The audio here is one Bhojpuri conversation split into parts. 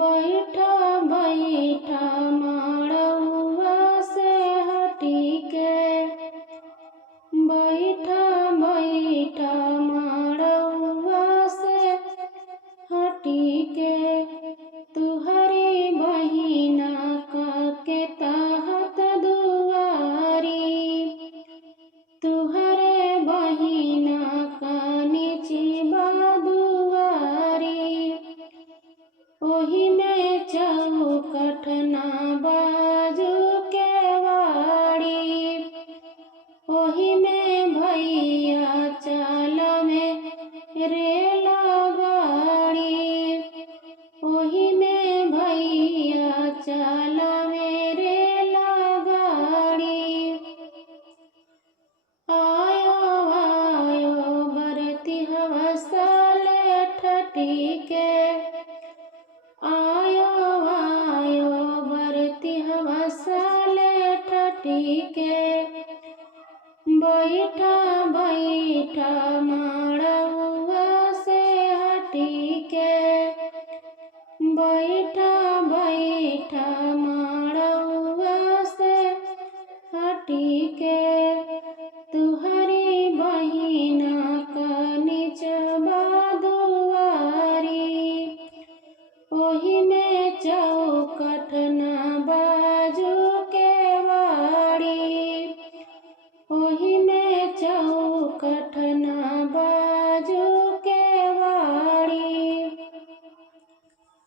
बैठा बैठा माड़उआ से हटी के, बैठा बैठा माड़उआ से हटी के, तुहरी बहिना के तहत दुआरी, तुहरे बहिना का निचवा दुआरी, ओही में चौखट ना बाजू के वाड़ी, ओही में भैया चल में रेल गाड़ी, ओही में भैया चल में रेल गाड़ी। आयो आयो बरती हवसले ठठी के, आयो आयो बरती हवसले ठठी के, बैठा बैठा माड़उआ से हटी के, बैठा बैठा माड़उआ से हटी के, तुहरी बहिना का निचवा दुआरी, ओही में चौखट ना बाजू के वाड़ी, ओही में चौखट ना बाजू के वाड़ी,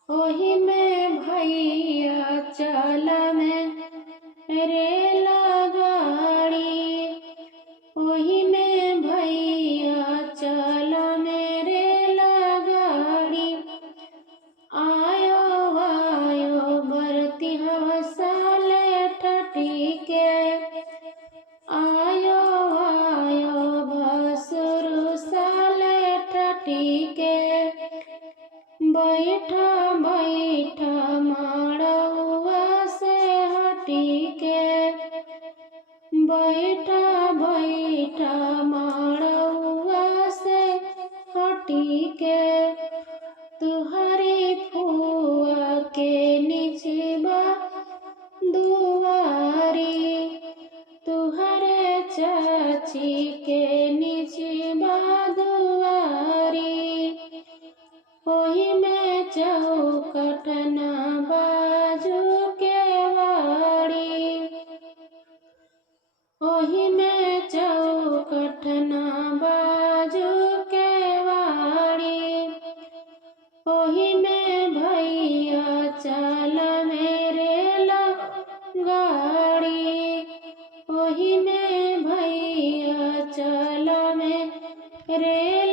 ओही में भैया चल में रेल गाड़ी, ओही में भैया चल में रेल गाड़ी। आयो आयो बरती हवसले ठठी के, आयो आयो भसुर साले ठठी के, बैठा बैठा माड़उआ से हटी के, बैठा बैठा माड़उआ से हटी के, तुहरी फुआ के निचवा दुआरी, तुहरे चाची के निचवा दुआरी, ओही में चौखट ना बाजू के वाड़ी, ओही में चौखट ना बाजू के वाड़ी, ओही में भैया चल में रेल गाड़ी, ओही में भैया चल में रेल